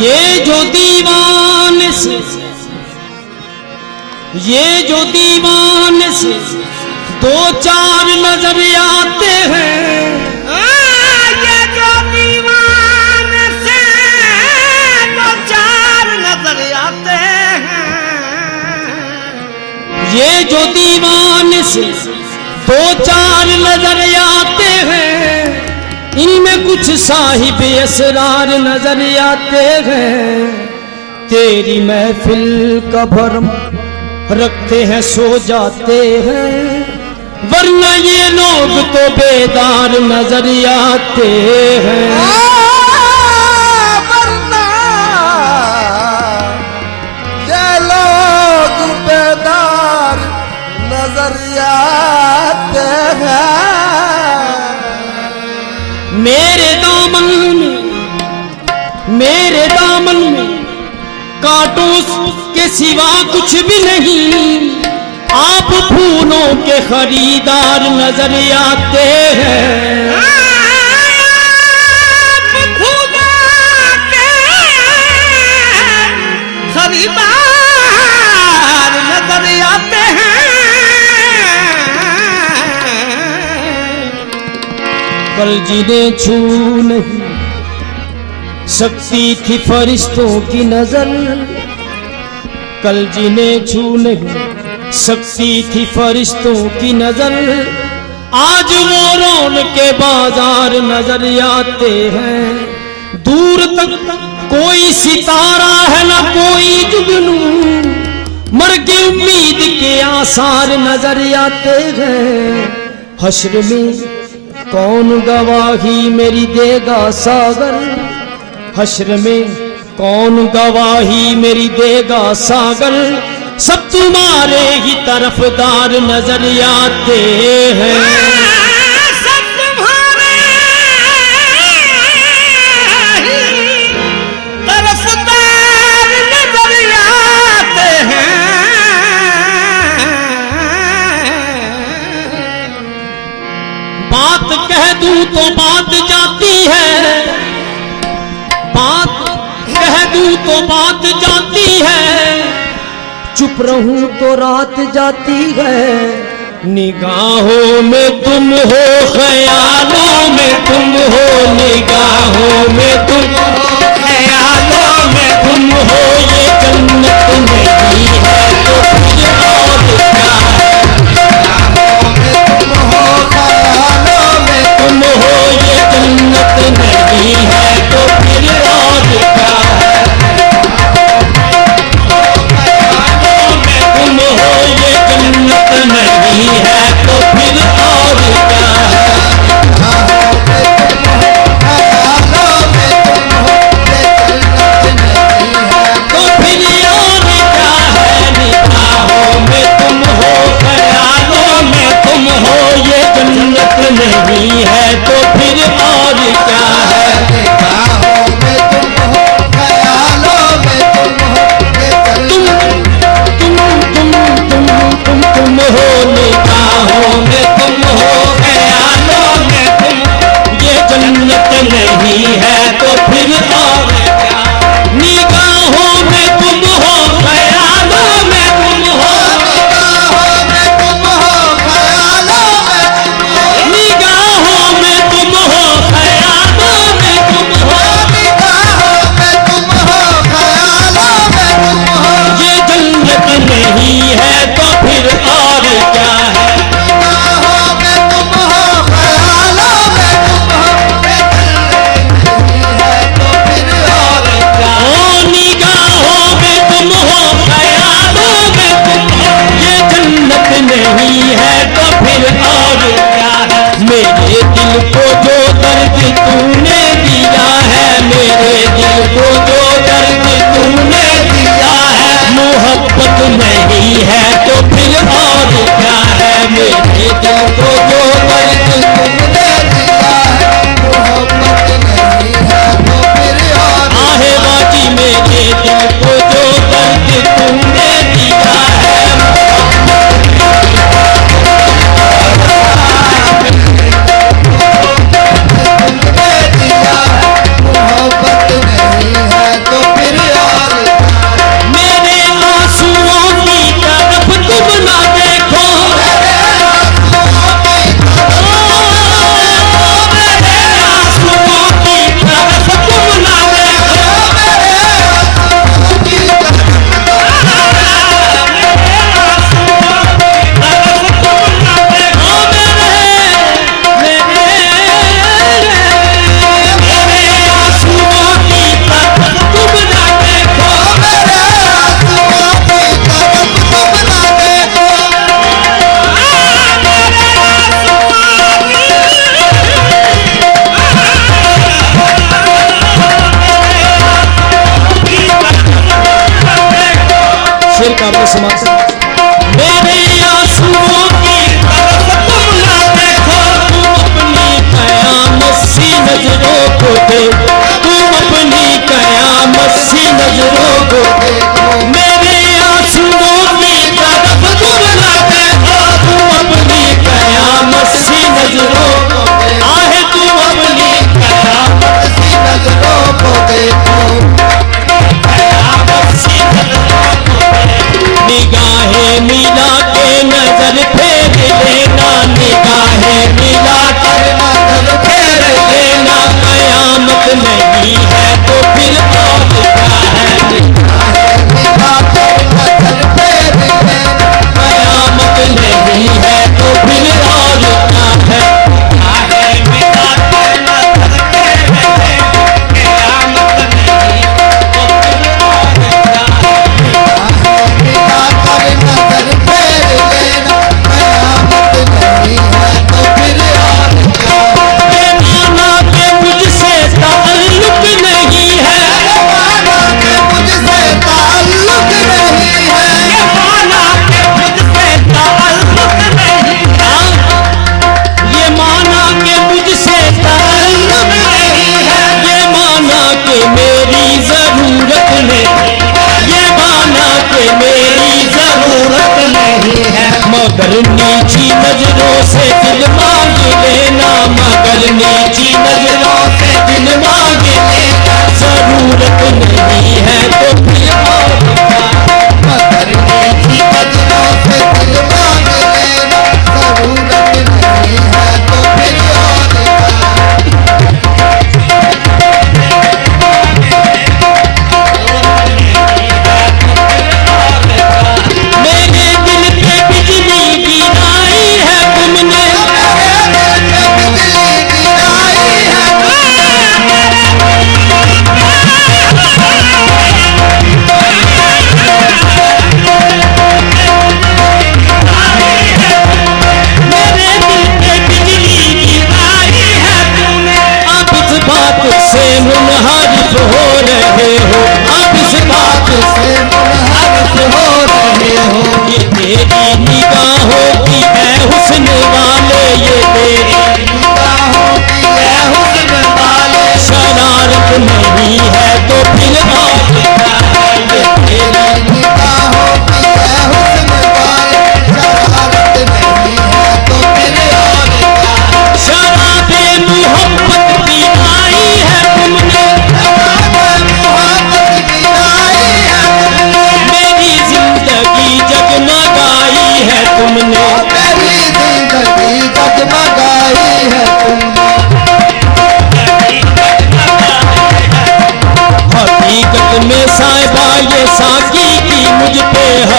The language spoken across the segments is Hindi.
ये जो दीवान से दो चार नजर आते हैं, ये जो दीवान से दो चार नजर आते हैं, ये जो दीवान से दो चार नजर आते हैं, इनमें कुछ साहिब असरार नजर आते हैं। तेरी महफिल का भरम रखते हैं सो जाते हैं, वरना ये लोग तो बेदार नजर आते हैं। वरना ये लोग बेदार नजर आते हैं। मेरे दामन में कांटों के सिवा कुछ भी नहीं, आप फूलों के खरीदार नजर आते हैं। आप फूलों के खरीदार नजर आते हैं। कल जिन्हें छू नहीं सकती थी फरिश्तों की नजर, कल जिन्हें छू नहीं सकती थी फरिश्तों की नजर, आज वो रौन के बाजार नजर आते हैं। दूर तक कोई सितारा है ना कोई जुगनू, मर के उम्मीद के आसार नजर आते हैं। हश्र में कौन गवाही मेरी देगा सागर, हश्र में कौन गवाही मेरी देगा सागर, सब तुम्हारे ही तरफदार नजर आते हैं। सब तुम्हारे ही तरफदार नजर आते हैं। बात कह दूं तो बात जाती है, बात कह दूं तो बात जाती है, चुप रहूं तो रात जाती है। निगाहों में तुम हो, ख्यालों में तुम हो, निगाहों में तुम हो, ख्यालों में तुम हो, ये जन्नत नहीं है तो फिर और क्या है। ख्यालों में तुम हो, ये जन्नत नहीं है तो फिर और क्या है। तुम हो ये जन्नत नहीं है तो फिर और क्या है।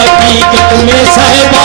हकीकत में साहिबा